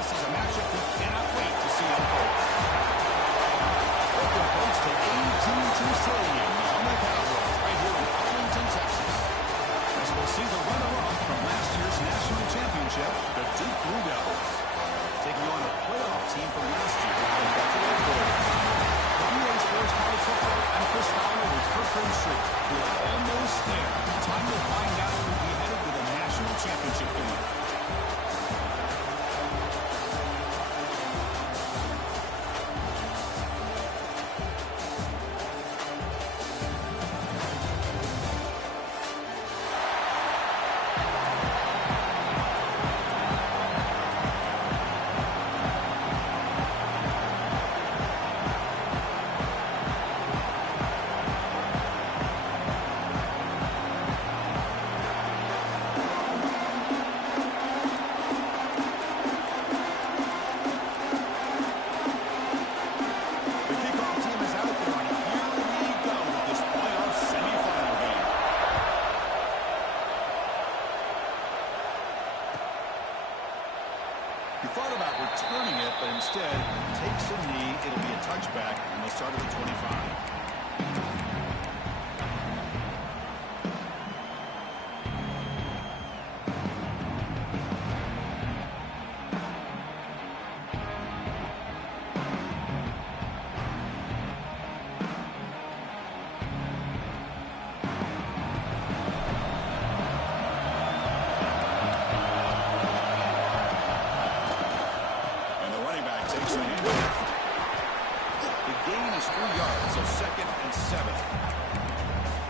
This is a matchup we cannot wait to see unfold. Welcome, folks, to AT&T Stadium on the Cowboys right here in Arlington, Texas. As we'll see the runner-up from last year's national championship, the Duke Blue Devils, taking on a playoff team from last year, the Buffalo Bills. NBA Sports College Football, I'm Chris Fowler with Kirk Herbstreit. We're almost there. Time to find out who will be headed to the national championship game. Thought about returning it, but instead takes a knee. It'll be a touchback, and they'll start at the 25.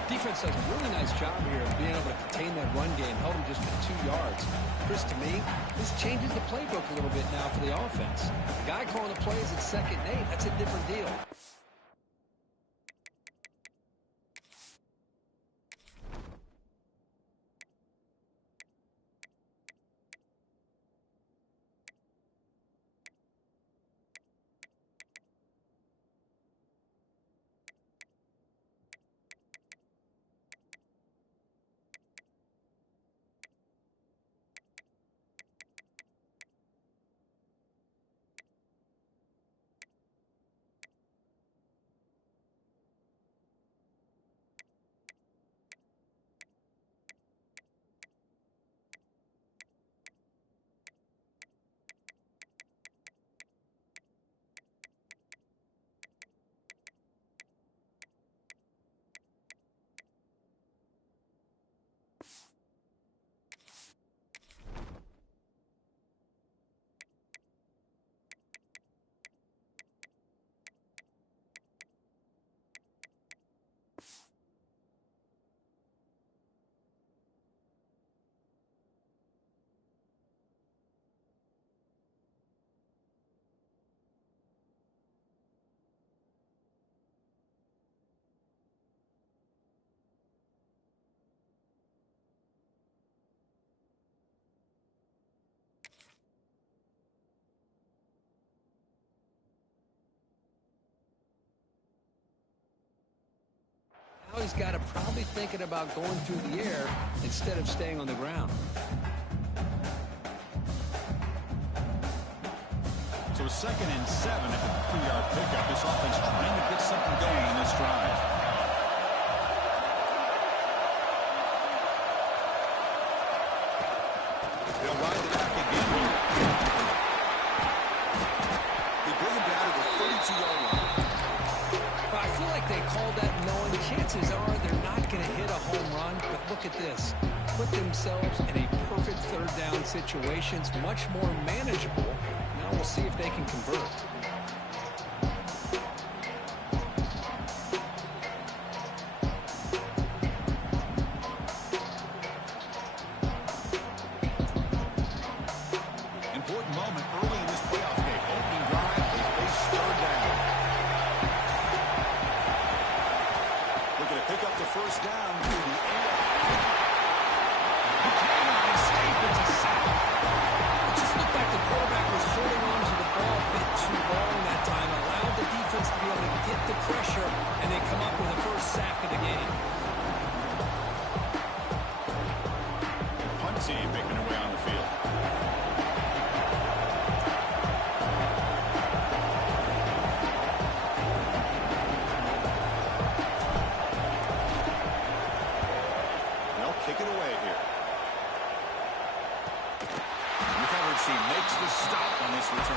Defense does a really nice job here of being able to contain that run game, held him just for 2 yards. Chris, to me, this changes the playbook a little bit now for the offense. The guy calling the plays at 2nd and 8, that's a different deal. Now he's got to probably thinking about going through the air instead of staying on the ground. So 2nd and 7 at the 3-yard pickup. This offense trying to get something going in this drive. They'll ride it back again here. They bring him down to the 32-yard line. I feel like they called that knowing chances are they're not going to hit a home run, but look at this. Put themselves in a perfect 3rd down situation. It's much more manageable. Now we'll see if they can convert. Important moment early in this playoff game. Opening drive, they face 3rd down. Looking to pick up the 1st down through the air. He cannot escape. It's a sack. It just looked like the quarterback was holding on to the ball a bit too long that time, allowed the defense to be able to get the pressure, and they come up with the 1st sack of the game. Punt team making their way on the field. on this return.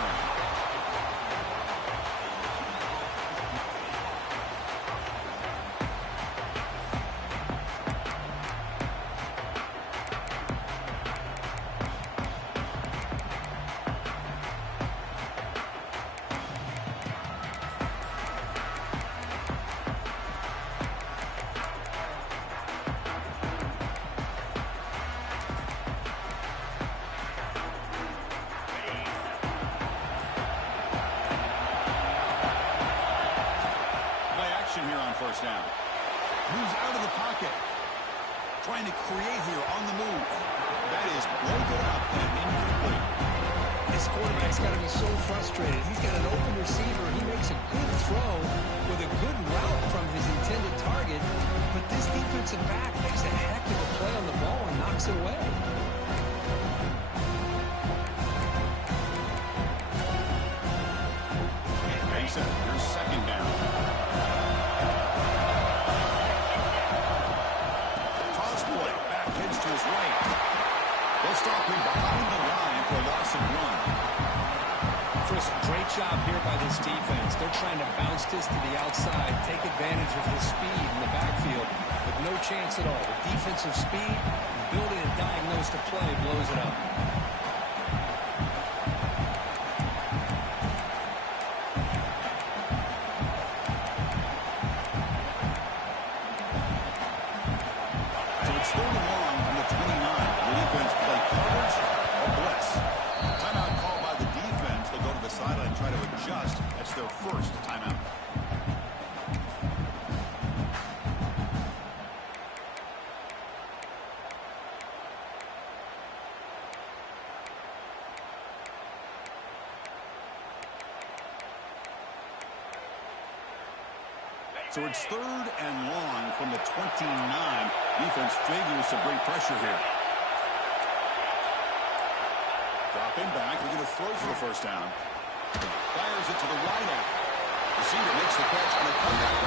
Here on first down. Moves out of the pocket. Trying to create here on the move. That is broken up and incomplete. This quarterback's got to be so frustrated. He's got an open receiver. He makes a good throw with a good route from his intended target. But this defensive back makes a heck of a play on the ball and knocks it away. Mason, here's second down. To his right. They'll stop him behind the line for a loss of 1. Chris, great job here by this defense. They're trying to bounce this to the outside, take advantage of his speed in the backfield, with no chance at all. The defensive speed, ability to diagnose the play, blows it up. Their first timeout. So it's third and long from the 29. Defense figures to bring pressure here. Dropping back, they're going to throw for the first down. Fires it to the wideout. Receiver makes the catch on a comeback.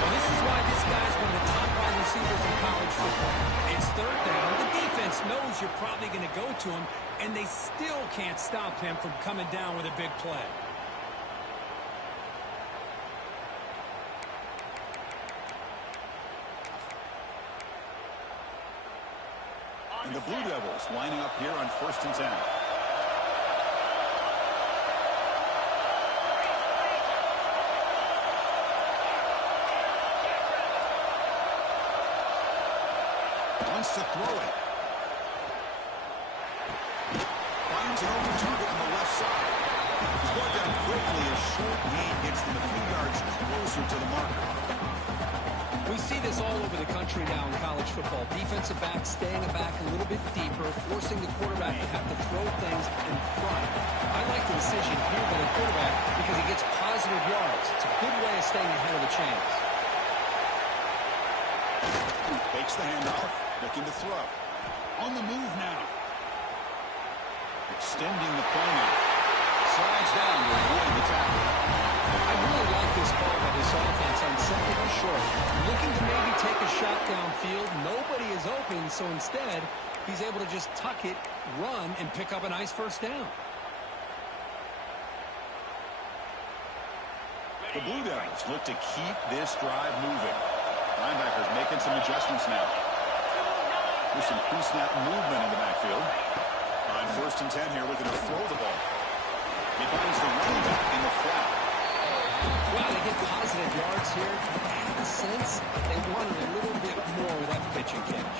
Well, this is why this guy's one of the top wide receivers in college football. It's third down. The defense knows you're probably going to go to him, and they still can't stop him from coming down with a big play. And the Blue Devils lining up here on first and 10. Wants to throw it. Finds an open target on the left side. He's brought down quickly. A short gain gets them a few yards closer to the marker. We see this all over the country now in college football. Defensive backs staying back a little bit deeper, forcing the quarterback to have to throw things in front. I like the decision here by the quarterback because he gets positive yards. It's a good way of staying ahead of the chains. Fakes the handoff, looking to throw. On the move now. Extending the play now. Slides down to avoid the tackle. I really like this call by this offense on second and short. Looking to maybe take a shot downfield. Nobody is open, so instead, he's able to just tuck it, run, and pick up a nice first down. The Blue Devils look to keep this drive moving. Linebackers making some adjustments now. There's some pre-snap movement in the backfield. On first and 10 here, looking to throw the ball. He finds the running back in the flat. Wow, they get positive yards here. I have a sense they wanted a little bit more with that pitch and catch.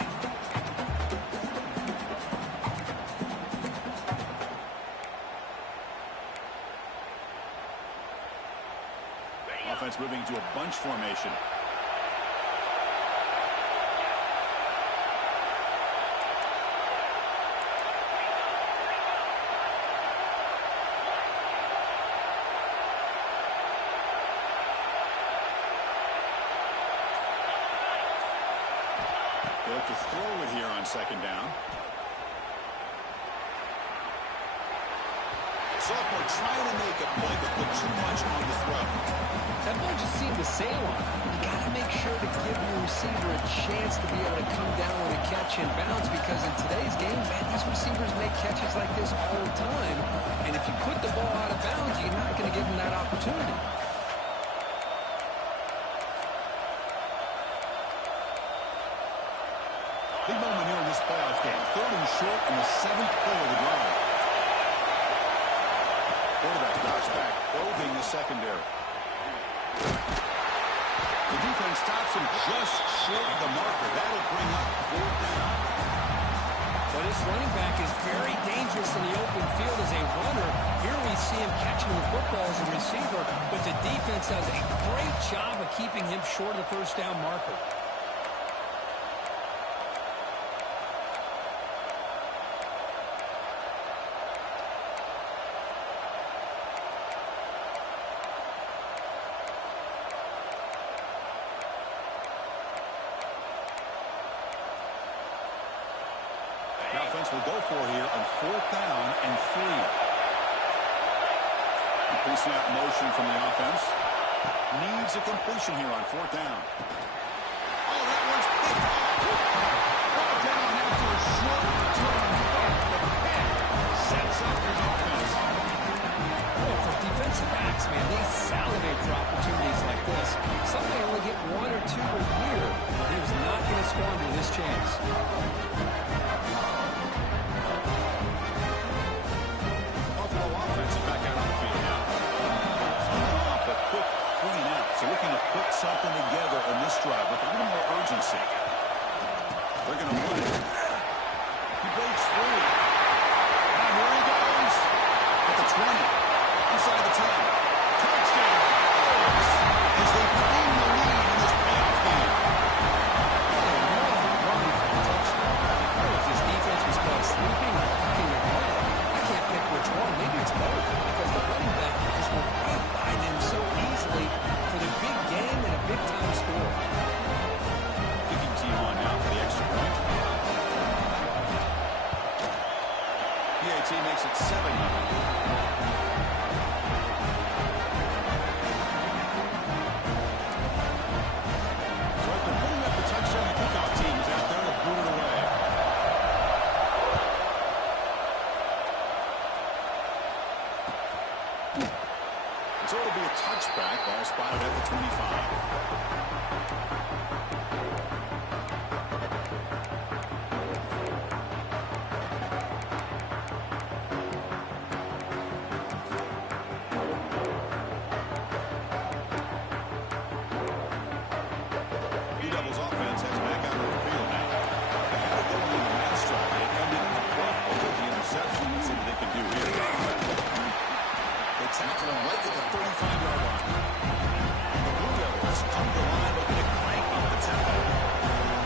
Offense moving to a bunch formation. They look to throw it here on second down. Sophomore trying to make a play, but put too much on the throw. That ball just seemed to sail on. You got to make sure to give your receiver a chance to be able to come down with a catch and bounce, because in today's game, man, these receivers make catches like this all the time. short in the 7th play of the drive. Quarterback drops back, probing the secondary. The defense stops him just short of the marker. That'll bring up 4th down. But his running back is very dangerous in the open field as a runner. Here we see him catching the football as a receiver, but the defense does a great job of keeping him short of the 1st down marker. The offense will go for here on 4th down and 3. Pre-snap motion from the offense. Needs a completion here on 4th down. Oh, that one's picked off. Ball down after a short return. The pick sets up his offense. Oh, for defensive backs, man, they salivate for opportunities like this. Some may only get 1 or 2 a year. He was not going to squander this chance. So looking to put something together in this drive with a little more urgency. They're going to run it. He breaks through. And here he goes. At the 20. Inside the 10. Touchdown. As they claim the lead in this playoff game. If this defense was called sleeping or blocking the run, I can't pick which one. Maybe it's both because the running back just went right by them so easily for the big game and a big-time score. Kicking team on now for the extra point. PAT makes it 7-0. So after putting up the touchdown, the kickoff team is out there to boot it away. So it'll be a touchback. Ball spotted at the 25. Devils offense has back out of the field now. They had it going in the last drive. They ended abruptly with the interception. Let's see what they can do here. They tackle him right at the 35-yard line. The Blue Devils come to the line looking to crank up the tempo.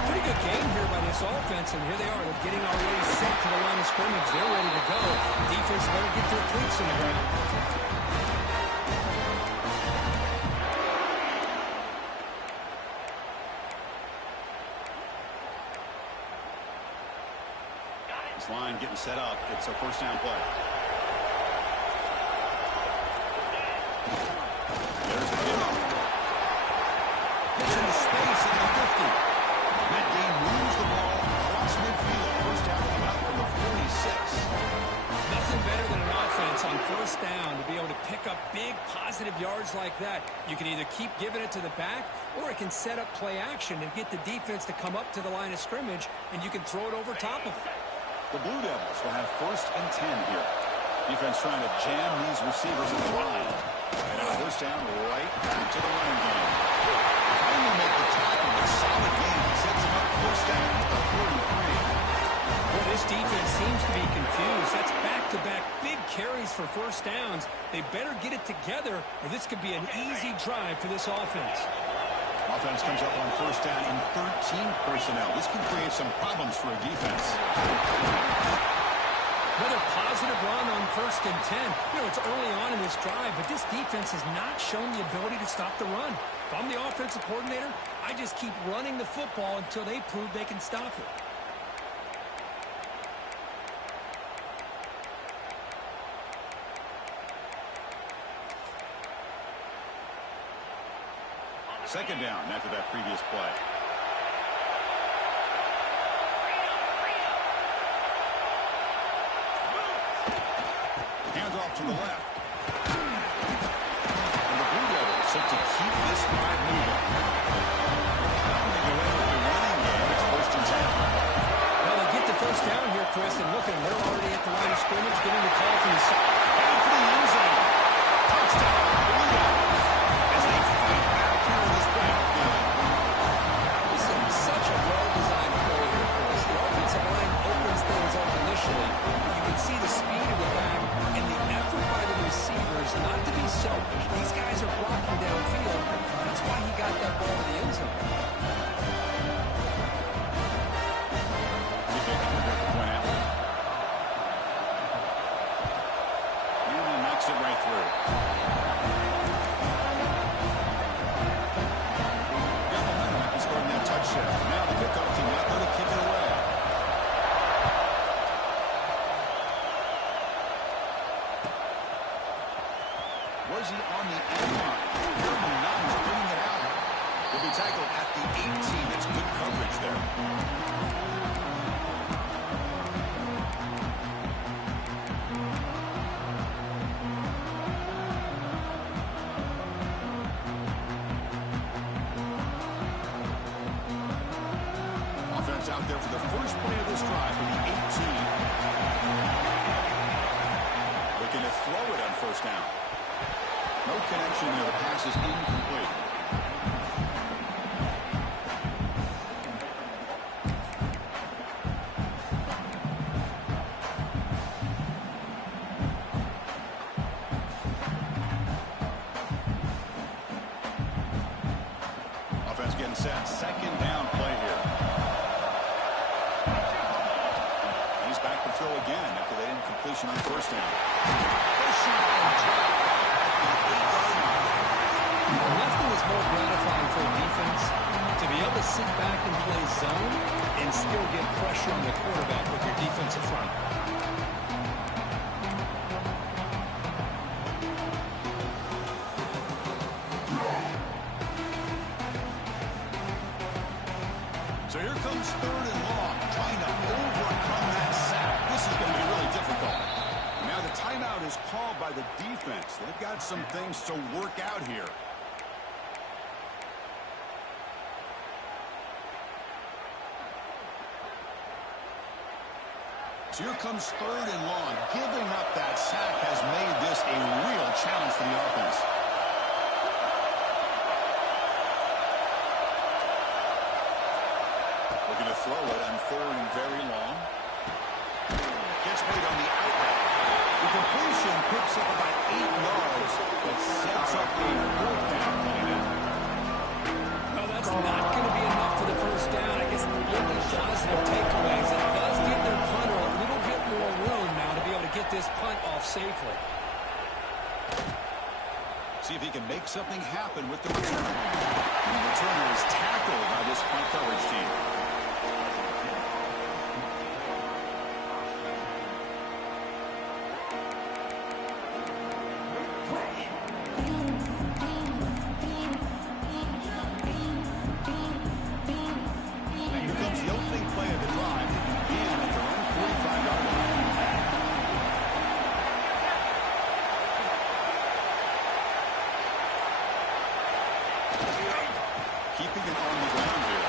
Pretty good game here by this offense, and here they are. They're getting already set to the line of scrimmage. They're ready to go. Defense better get their cleats in the ground. This line getting set up. It's a 1st down play. There's a kickoff. It's into space at the 50. Matt Gay moves the ball across midfield. 1st down coming up from the 46. Nothing better than an offense on 1st down to be able to pick up big positive yards like that. You can either keep giving it to the back, or it can set up play action and get the defense to come up to the line of scrimmage, and you can throw it over top of it. The Blue Devils will have 1st and 10 here. Defense trying to jam these receivers in the line. And a 1st down right back to the running game. Finally make the tackle. A solid game. Sets him up 1st down at the 43. Well, this defense seems to be confused. That's back-to-back big carries for 1st downs. They better get it together, or this could be an easy drive for this offense. Offense comes up on 1st down in 13 personnel. This can create some problems for a defense. Another positive run on 1st and 10. You know, it's early on in this drive, but this defense has not shown the ability to stop the run. If I'm the offensive coordinator, I just keep running the football until they prove they can stop it. Second down after that previous play. Hands off to the left. And the Blue Devils set to keep this drive moving. They go in with the running game. It's 1st and 10. Well, they get the first down here, Chris, and look at them. They're already at the line of scrimmage, getting the call from the side. Heading for the end zone. Touchdown, Bulldogs. As they fight back here in this backfield. This is such a well-designed play here, Chris. The offensive line opens things up initially. You can see the speed of the back and the effort by the receivers not to be selfish. These guys are blocking downfield. That's why he got that ball to the end zone. It right through. Got momentum after scoring that touchdown. Now the kickoff team out there to kick it away. Was he on the end line? Number 9 is bringing it out. Will be tackled at the 18. That's good coverage there. Out there for the first play of this drive from the 18. Looking to throw it on first down. No connection there. The pass is incomplete. Offense getting set. Second down play here. Throw again after that incompletion on first down. Nothing is more gratifying for a defense to be able to sit back and play zone and still get pressure on the quarterback with your defensive front. So here comes third and long, trying to overcome that sack. This is going to be really difficult. Now the timeout is called by the defense. They've got some things to work out here. So here comes third and long. Giving up that sack has made this a real challenge for the offense. Looking to throw it on third and very long. Gets made on the outlet. The completion picks up about 8 yards, but sets up a fourth down play now. Well, that's not going to be enough for the first down. I guess the only positive takeaways, it does give their punter a little bit more room now to be able to get this punt off safely. See if he can make something happen with the return. The returner is tackled by this punt coverage team. Keeping it on the ground here.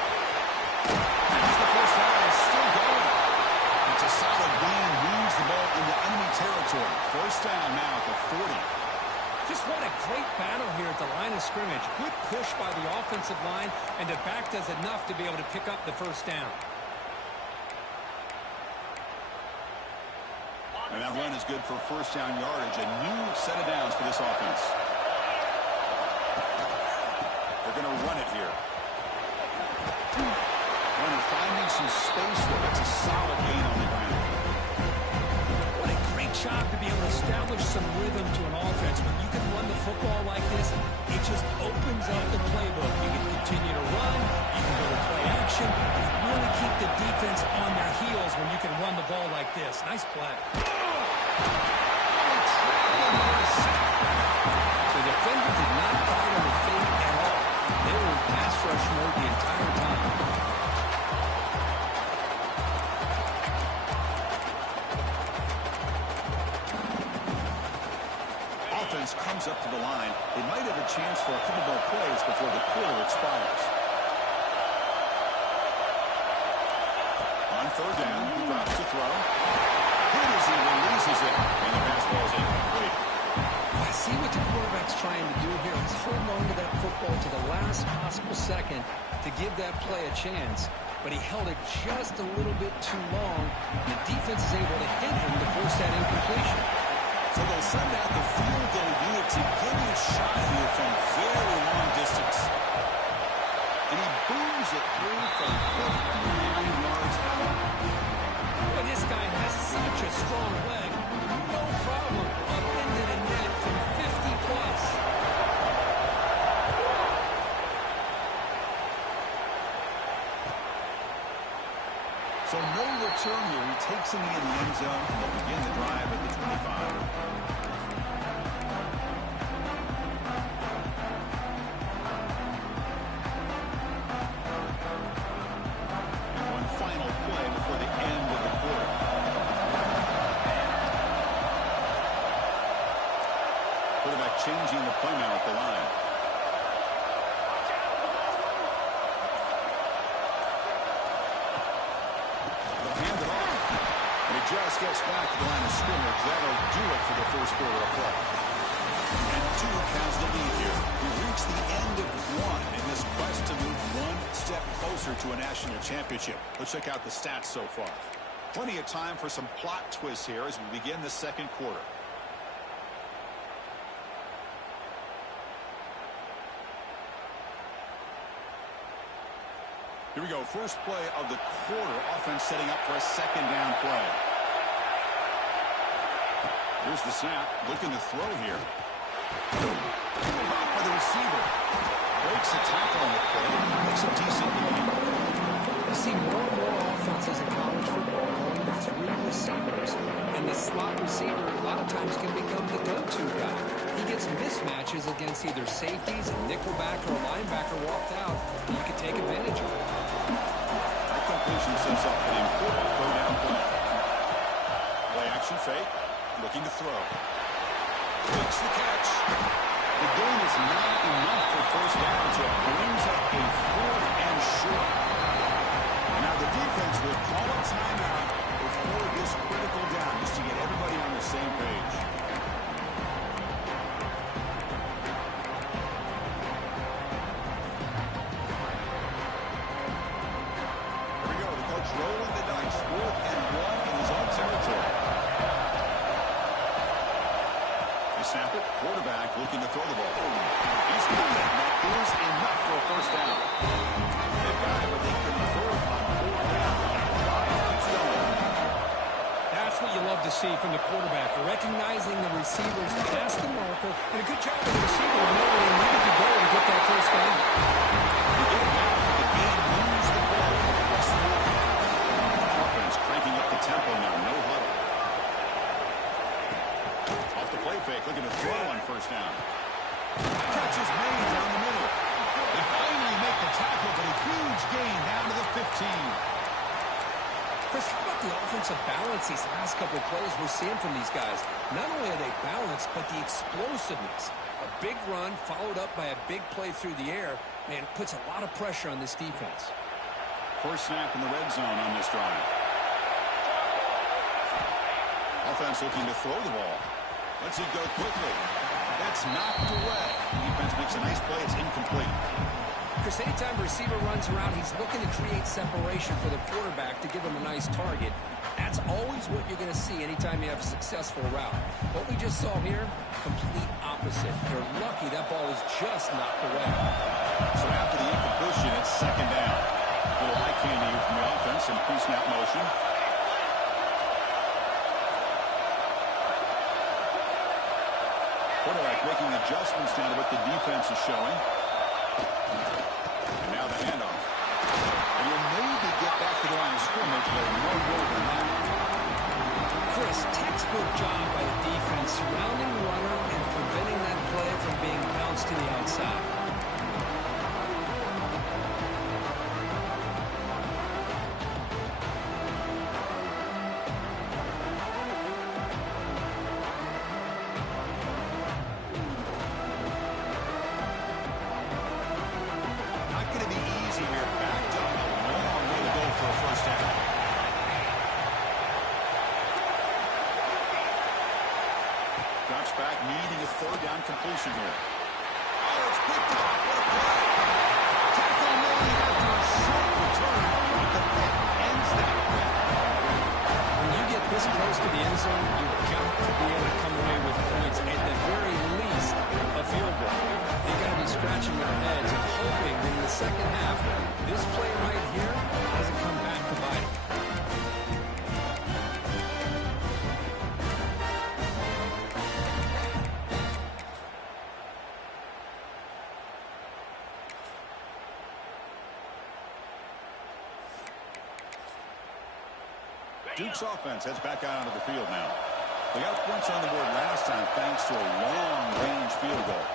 As the first down is still going. It's a solid gain. Moves the ball into enemy territory. First down now at the 40. Just what a great battle here at the line of scrimmage. Good push by the offensive line, and the back does enough to be able to pick up the first down. And that run is good for first down yardage. A new set of downs for this offense. They're going to run it here. Runner finding some space there. That's a solid gain on the ground. What a great job to be able to establish some rhythm to an offense. When you can run the football like this, it just opens up the playbook. You can continue to run. You can go to play action. You really keep the defense on their heels when you can run the ball like this. Nice play. The defender did not bite on the fake at all. They were in pass rush mode the entire time. Offense comes up to the line. They might have a chance for a couple more plays before the quarter expires. On third down, he drops throw. Good as he releases it, and the pass ball is incomplete. I see what the quarterback's trying to do here. He's holding on to that football to the last possible second to give that play a chance. But he held it just a little bit too long. And the defense is able to hit him to force that incompletion. So they'll send out the field goal unit to give it a shot here from very long distance. And he booms it through from 59 yards out. Well, this guy has such a strong leg. No problem up into the net from 50 plus. So no return here. He takes him in the end zone. They'll begin the drive at the 25. Final play before the end of the quarter. Quarterback changing the play now at the line. They'll hand it off. And he just gets back to the line of scrimmage. That'll do it for the first quarter of play. And Duke has the lead here. We reach the end of one in this quest to move one step closer to a national championship. Let's check out the stats so far. Plenty of time for some plot twists here as we begin the second quarter. Here we go. First play of the quarter. Offense setting up for a second down play. Here's the snap. Looking to throw here. By the receiver. Breaks a tackle on the play. Makes a decent play. You see more and more offenses in college football going with three receivers. And the slot receiver a lot of times can become the go-to guy. He gets mismatches against either safeties, a nickelback, or a linebacker walked out. And you can take advantage of it. That completion sets up an important third down play. Play action fake. Looking to throw. Takes the catch. The gain is not enough for first down, so it brings up a fourth and short. And now the defense will call a timeout before this critical down, just to get everybody on the same page. Here we go. The coach rolling the dice. 4th and 1 in his own territory. Snap it. Quarterback looking to throw the ball. He's got it. That is enough for a first down. They've got it, but they convert on 4th down. Keeps going. That's what you love to see from the quarterback. Recognizing the receivers past the marker. And a good job of the receiver to know where he needed to go to get that first down. They get it back. The game moves the ball for the rest of the way. Offense cranking up the tempo now. No huddle. Off the play fake, looking to throw on first down. Catch is made down the middle. They finally make the tackle, but a huge gain down to the 15. Chris, how about the offensive balance these last couple of plays we're seeing from these guys? Not only are they balanced, but the explosiveness. A big run followed up by a big play through the air, man, puts a lot of pressure on this defense. First snap in the red zone on this drive. Offense looking to throw the ball. Lets it go quickly. That's knocked away. Defense makes a nice play. It's incomplete. Chris, anytime a receiver runs around, he's looking to create separation for the quarterback to give him a nice target. That's always what you're going to see anytime you have a successful route. What we just saw here, complete opposite. They're lucky that ball was just knocked away. So after the incompletion, it's second down. A little eye candy here from the offense in pre-snap motion. Quarterback making adjustments down to what the defense is showing. And now the handoff. And he'll maybe get back to the line of scrimmage, but no more than that. Chris, textbook job by the defense, surrounding the runner and preventing that play from being bounced to the outside. needing a third down completion here. Oh, it's picked up. What a play. Tackle made after a short return. The pick ends that play. When you get this close to the end zone, you've got to be able to come away with points, at the very least, a field goal. They've got to be scratching their heads and hoping that in the second half, this play right here doesn't come back to bite them. Duke's offense heads back out onto the field now. They got points on the board last time thanks to a long-range field goal.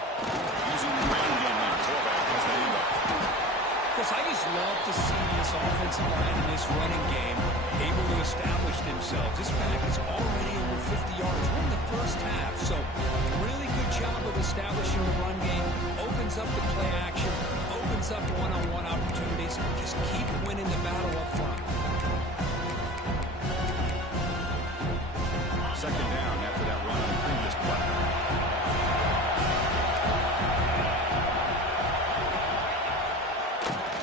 Using the ground game now. Quarterback has the handoff. Chris, I just love to see this offensive line in this running game able to establish themselves. This back is already over 50 yards. We're in the first half, so really good job of establishing the run game. Opens up the play action, opens up one-on-one opportunities. Just keep winning the battle up front. Second down after that run on the previous play.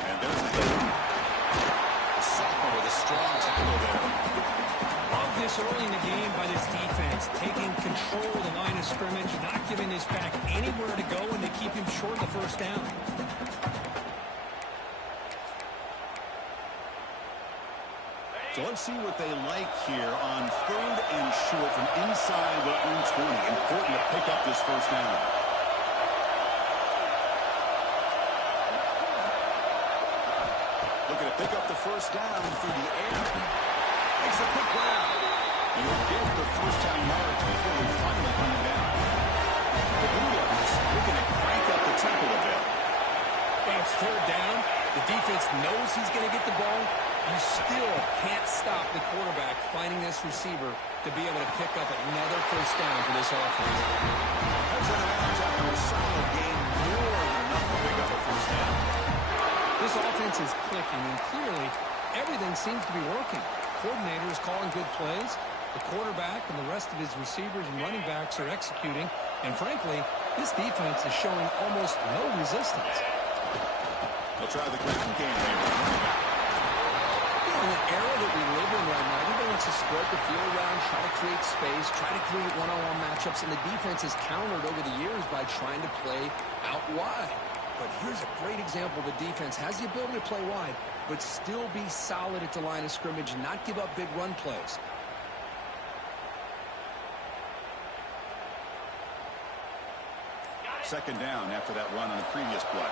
And there's the hit. The sophomore with a strong tackle there. Love this early in the game by this defense, taking control of the line of scrimmage, not giving this back anywhere to go, and they keep him short of the first down. So let's see what they like here on third and short from inside their own 20. Important to pick up this first down. Looking to pick up the first down through the air. Makes a quick grab. And he'll get the first-down yards before we finally bring him down. The Blue Devils looking to crank up the tempo a bit. Well, it's third down. The defense knows he's going to get the ball. You still can't stop the quarterback finding this receiver to be able to pick up another first down for this offense. That's an advantage after a solid game, more than enough to pick up a first down. This offense is clicking, and clearly everything seems to be working. Coordinator is calling good plays. The quarterback and the rest of his receivers and running backs are executing. And frankly, this defense is showing almost no resistance. They'll try the ground game here. In the era that we live in right now, everybody wants to spread the field around, try to create space, try to create one-on-one matchups, and the defense has countered over the years by trying to play out wide. But here's a great example. The defense has the ability to play wide, but still be solid at the line of scrimmage and not give up big run plays. Second down after that run on the previous play.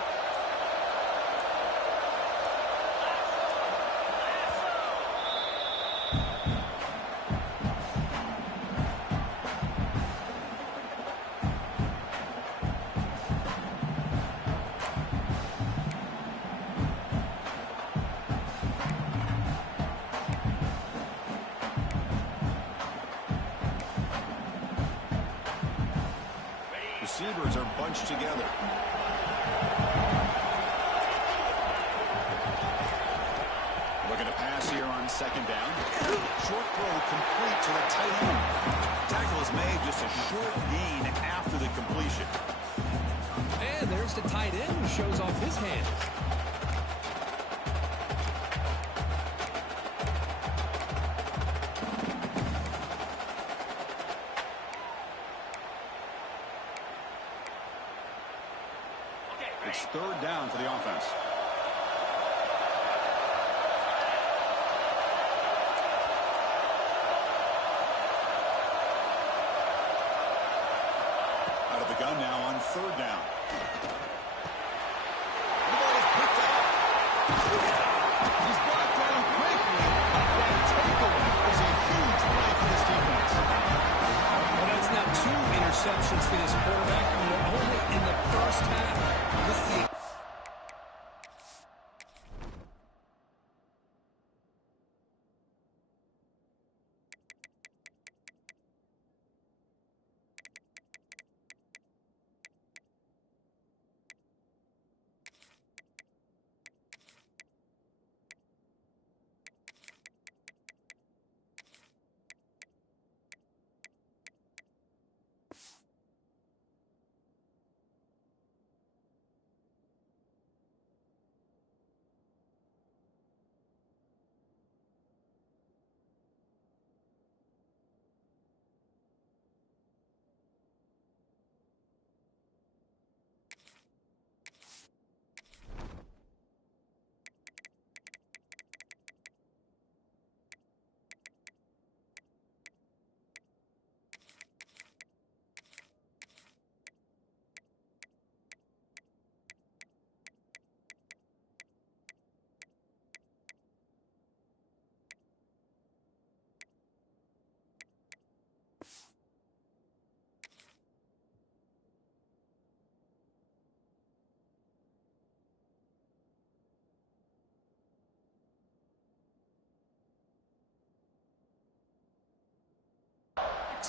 Receivers are bunched together. Looking to pass here on second down. Short throw complete to the tight end. Tackle is made, just a short gain after the completion. And there's the tight end who shows off his hands. It's third down for the offense. Out of the gun now on third down. The ball is picked up. He's brought down quickly. That takeaway is a huge play for this defense. Well, that's now 2 interceptions for this quarterback, and we're only in the first half. This is the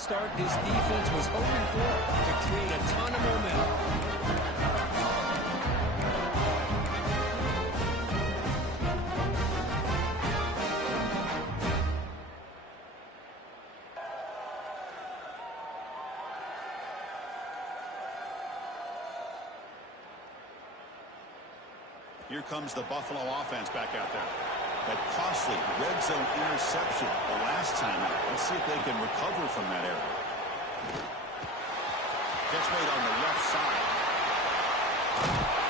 start this defense was hoping for to create a ton of momentum. Here comes the Buffalo offense back out there. That costly red zone interception the last time out. Let's see if they can recover from that error. Catch made on the left side.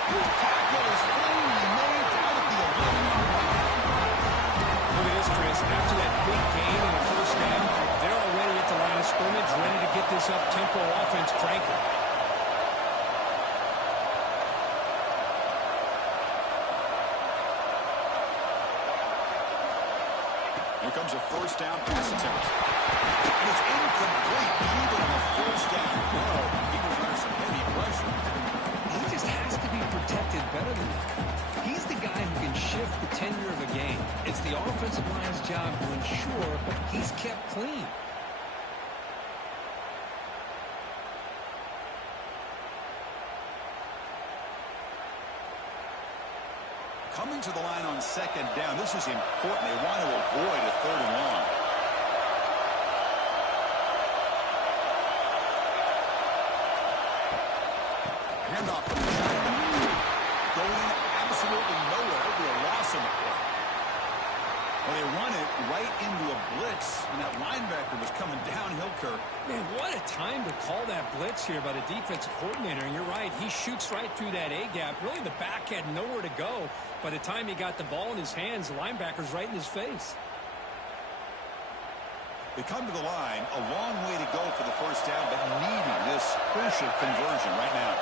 Good tackle is finally made down at the 11-yard line. Look at this, Chris. After that big gain in the first down, they're already at the line of scrimmage, ready to get this up-tempo offense cranking. Here comes a first down pass attempt. And it's incomplete even on a first down throw. Eagles under some heavy pressure. He just has to be protected better than that. He's the guy who can shift the tenure of a game. It's the offensive line's job to ensure he's kept clean. Coming to the line on second down. This is important. They want to avoid a third and long. Handoff from the shotgun. Going absolutely nowhere. It'll be a loss on the play. Well, they run it right into a blitz, and that linebacker was coming downhill, Kirk. Man, what a time to call that blitz here by the defensive coordinator. And you're right, he shoots right through that A-gap. Really, the back had nowhere to go. By the time he got the ball in his hands, the linebacker's right in his face. They come to the line, a long way to go for the first down, but needing this crucial conversion right now.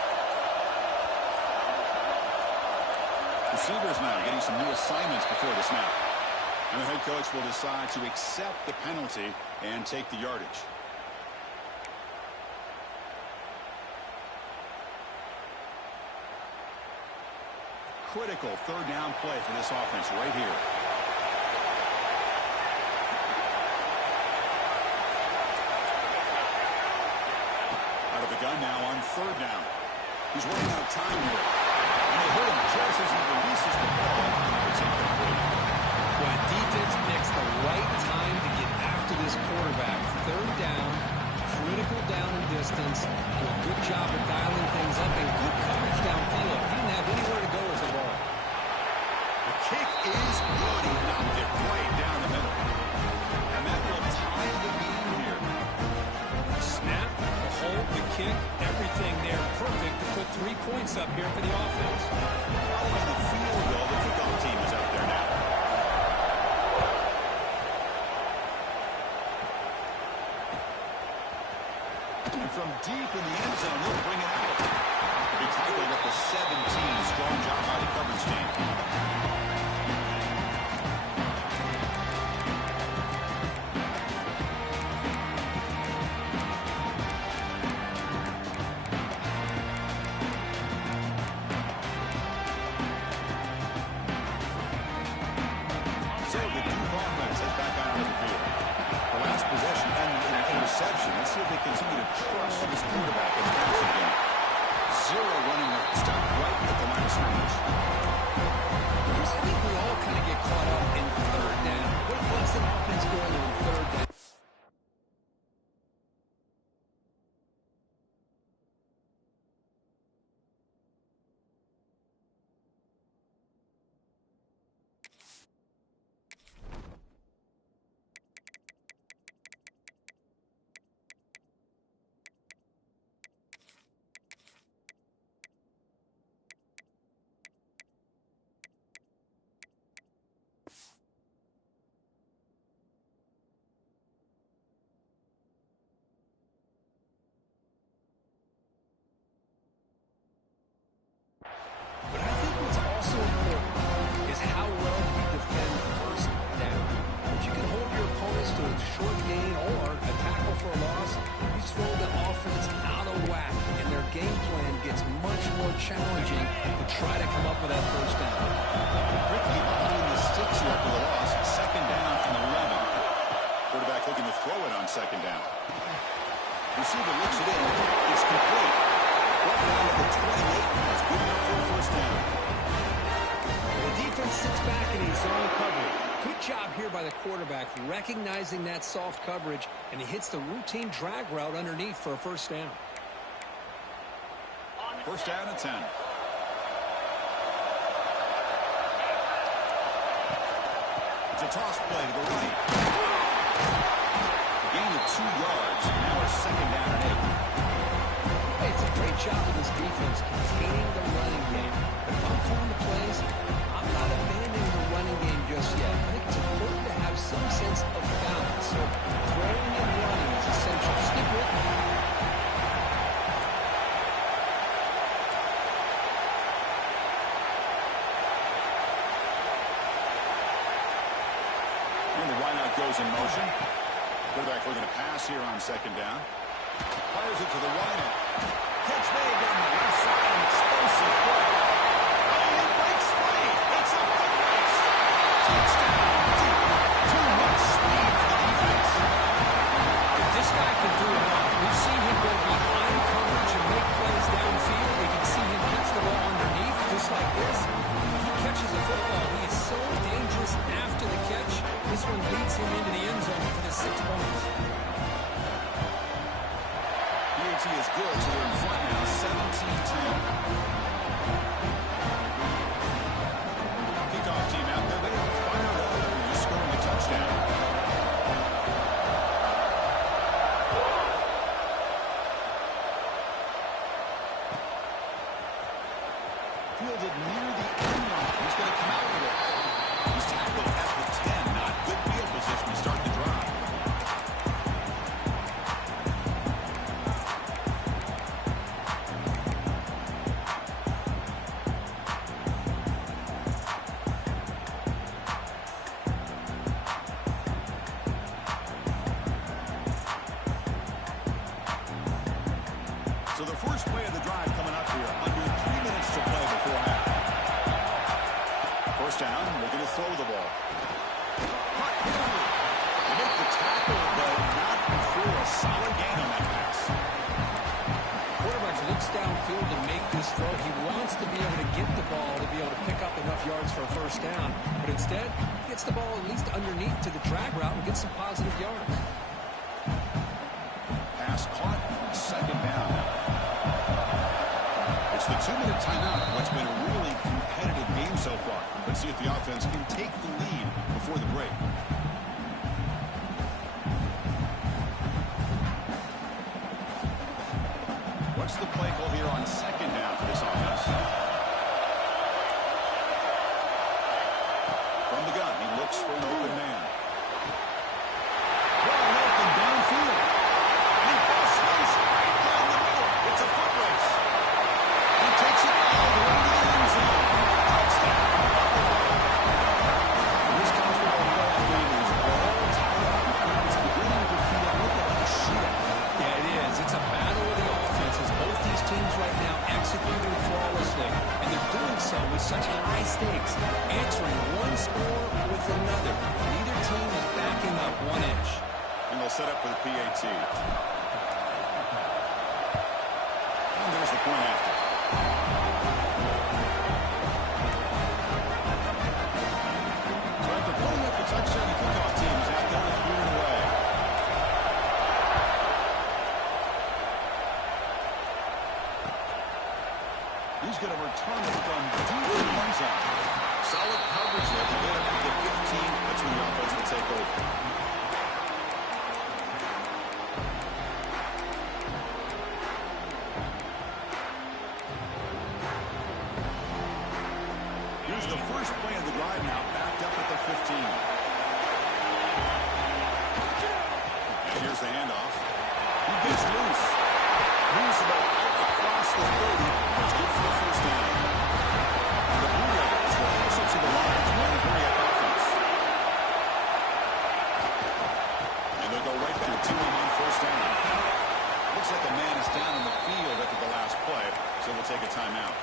Receivers now getting some new assignments before the snap. And the head coach will decide to accept the penalty and take the yardage. Critical third down play for this offense right here. Out of the gun now on third down. He's running out of time here. And they hit him just as he releases the ball. It's incomplete. Well, defense picks the right time to get after this quarterback. Third down, critical down and distance. Do a good job of dialing things up and good coverage downfield. He didn't have anywhere to go with the ball. The kick is good. He knocked it right down the middle. And that will tie the game here. The snap, the hold, the kick, everything there perfect to put 3 points up here for the offense. Out on the field, though, the kickoff team is out there now. And from deep in the end zone, they'll bring it out. He tackled at the 17. Strong job by the coverage team. So the Duke offense is back out on the field. The last possession ended in an interception. Let's see if they continue to trust this quarterback in the passing game. Zero running left. Stop right at the line of scrimmage. I think we all kind of get caught up in third down. What makes an offense go on third down? But I think what's also important is how well we defend first down. If you can hold your opponents to a short gain or a tackle for a loss, you throw the offense out of whack, and their game plan gets much more challenging to try to come up with that first down. Quickly behind the sticks here after the loss. Second down and 11. Quarterback looking to throw it on second down. Receiver looks it in. It's complete. Brought down to the 28. That's good enough for a first down. The defense sits back in his zone coverage. Good job here by the quarterback, recognizing that soft coverage, and he hits the routine drag route underneath for a first down. First down at 10. It's a toss play to the right. A gain of 2 yards. Now it's second down and 8. Hey, it's a great job of this defense containing the running game. But if I'm calling the plays, I'm not abandoning the running game just yet. I think it's important to have some sense of balance. So throwing and running is essential. Stick with me. And the wideout goes in motion. Quarterback looking to pass here on second down. Fires it to the wideout. Catch made down the left side. An explosive play. Oh, it breaks free. It's a foot race. Touchdown. Deep. Too much speed for the defense. This guy can do it all. We've seen him go behind coverage and make plays downfield. We can see him catch the ball underneath just like this. When he catches a football, he is so dangerous after the catch. This one leads him into the end zone for the 6 points. PAT is good, so they're in front now, 17-10. Kickoff team out there. They are fired up after just scoring a touchdown. Fielded near the end line. He's going to come out with it. He's tackled at the 10. Not good field position to start the drive. So the first play of the drive coming up here. Under 3 minutes to play before half. First down, looking to throw the ball. They make the tackle, but not before a solid gain on that pass. Quarterback looks downfield to make this throw. He wants to be able to get the ball to be able to pick up enough yards for a first down. But instead, he gets the ball at least underneath to the drag route and gets some positive yards. Pass caught, second down. It's the 2-minute timeout. What's been a really competitive game so far. Let's see if the offense can take the lead before the break. What's the play call here on second down for this offense? From the gun, he looks for an open man. Well, open downfield. He busts loose right down the middle. It's a foot race. He takes it all the way to the end zone. Touchdown. This college football playoff game is all tied up. It's beginning to feel a little like a shootout. Yeah, it is. It's a battle of the offenses. Both these teams right now executing flawlessly, and they're doing so with such high stakes, answering one score with another. Neither team is backing up 1 inch. And they'll set up for the PAT. And there's the point after. So after pulling up the touchdown, the kickoff team is out there clearing away. He's going to return it from deep in the end zone. Solid coverage there to get up to the 15. That's when the offense will take over. Here's the first play of the drive now, backed up at the 15. And here's the handoff. He gets loose. Moves the ball out across the 30. That's good for the first down. And the Blue Devils will also to the line to run a hurry-up offense. And they'll go right back to him on first down. Looks like a man is down in the field after the last play, so we'll take a timeout.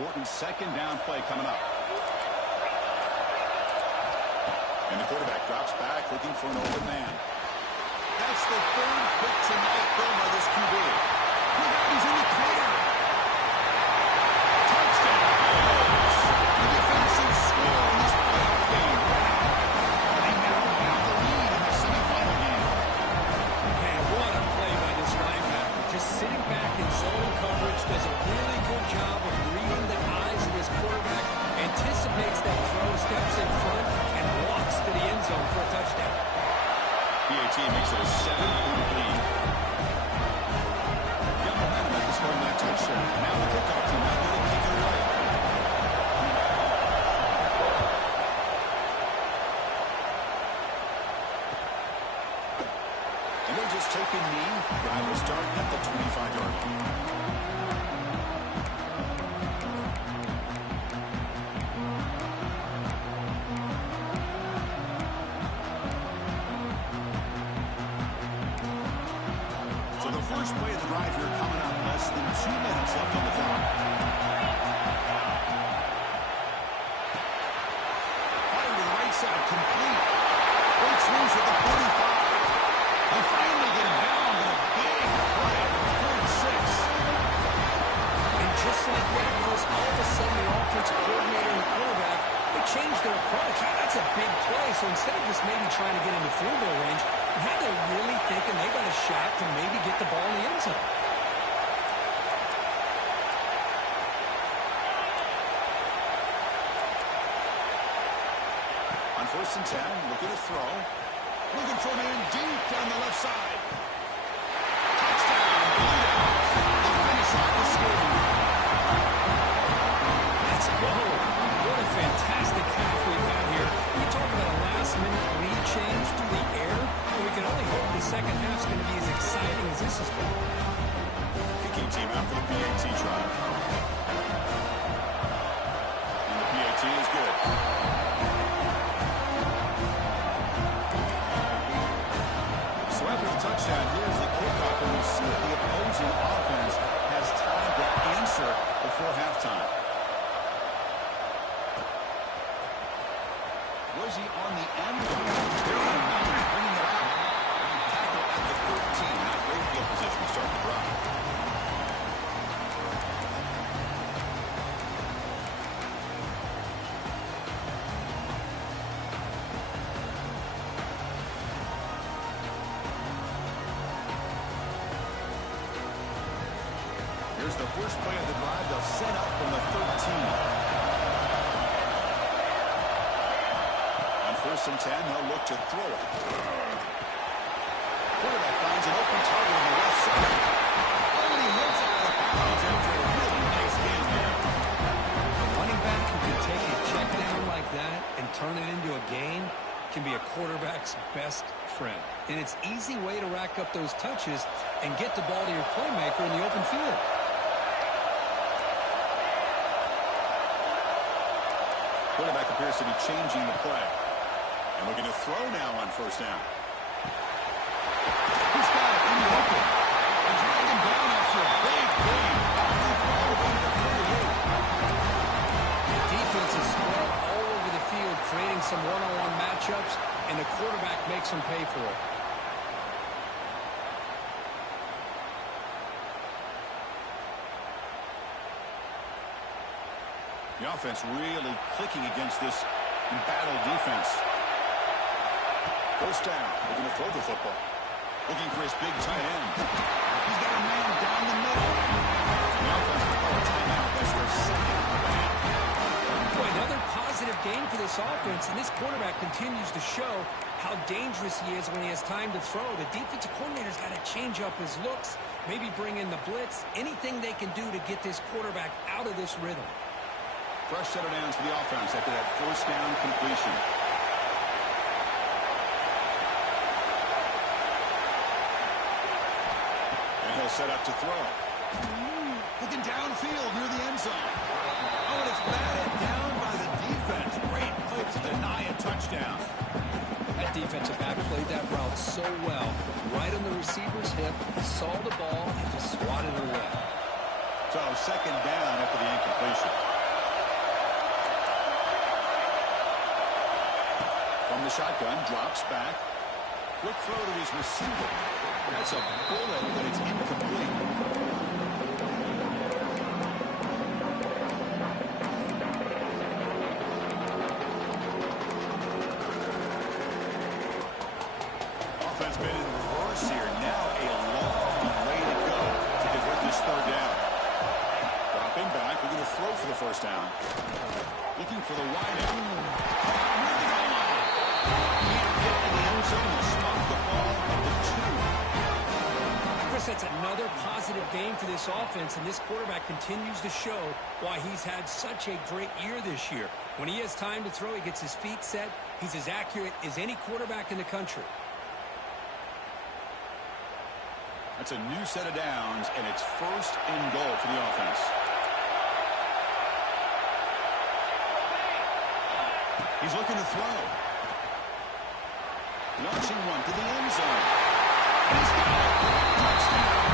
important second down play coming up. And the quarterback drops back looking for an open man. That's the third pick tonight thrown by this QB. Look out, he's in the clear. Touchdown. The defensive score in this playoff game. They now have the lead in the semifinal game. Man, what a play by this linebacker. Just sitting back in zone coverage, does a really good job of reading the eyes of his quarterback, anticipates that throw, steps in front, and walks to the end zone for a touchdown. PAT makes it a 7-point lead. Got momentum after scoring that touchdown. Now the kickoff team out there to kick it away. And they just take a knee. Drive will start at the 25-yard line. First play of the drive here coming up. Less than 2 minutes left on the clock. Fire to the right side, complete. Breaks loose at the 45. They finally get him down, but a big play. 36. And just like that, Chris, all of a sudden the offensive coordinator and the quarterback, they changed their approach. That's a big play. So instead of just maybe trying to get into field goal range, now they're really thinking they got a shot to maybe get the ball in the end zone. On 1st and 10, looking to throw. Looking for a man deep down the left side. Touchdown, Bluegrass. The finish off the score. Let's go. What a fantastic half we've had here. You talk about a last-minute lead change through the air. We can only hope the second half's going to be as exciting as this has been. Kicking team out for the PAT try. And the PAT is good. So after the touchdown, here's the kickoff, and we see the opposing offense has time to answer before halftime. Was he on the end? Bringing it out. Tackle at the 13. Not great field position to start the drive. Here's the first play of the drive. They'll set up from the 13. 1st and 10, he'll look to throw it. Quarterback finds an open target on the left side. Oh, and he hits out of bounds after a really nice game there. A running back who can take a check down like that and turn it into a gain can be a quarterback's best friend. And it's an easy way to rack up those touches and get the ball to your playmaker in the open field. Quarterback appears to be changing the play. And looking to throw now on 1st down. He's got it in the open. And drag him down after a big gain. The defense is spread all over the field, creating some one-on-one matchups, and the quarterback makes them pay for it. The offense really clicking against this embattled defense. 1st down, looking to throw the football. Looking for his big tight end. He's got a man down the middle. The offense will call a timeout. That's their second of the half. Boy, another positive game for this offense, and this quarterback continues to show how dangerous he is when he has time to throw. The defensive coordinator's got to change up his looks, maybe bring in the blitz, anything they can do to get this quarterback out of this rhythm. Fresh set of downs for the offense after that 1st down completion. And he'll set up to throw. Looking downfield near the end zone. Oh, and it's batted down by the defense. Great play to deny a touchdown. That defensive back played that route so well. Right on the receiver's hip, he saw the ball and just swatted it away. So 2nd down after the incompletion. the shotgun, drops back. Quick throw to his receiver. That's a bullet, but it's incomplete. Offense made it in reverse here. Now a long way to go to convert this third down. Dropping back, we're going to throw for the first down. Looking for the wide out. Chris, that's another positive game for this offense, and this quarterback continues to show why he's had such a great year this year. When he has time to throw, he gets his feet set. He's as accurate as any quarterback in the country. That's a new set of downs, and it's first and goal for the offense. He's looking to throw. Launching one to the end zone. He's got it. Touchdown.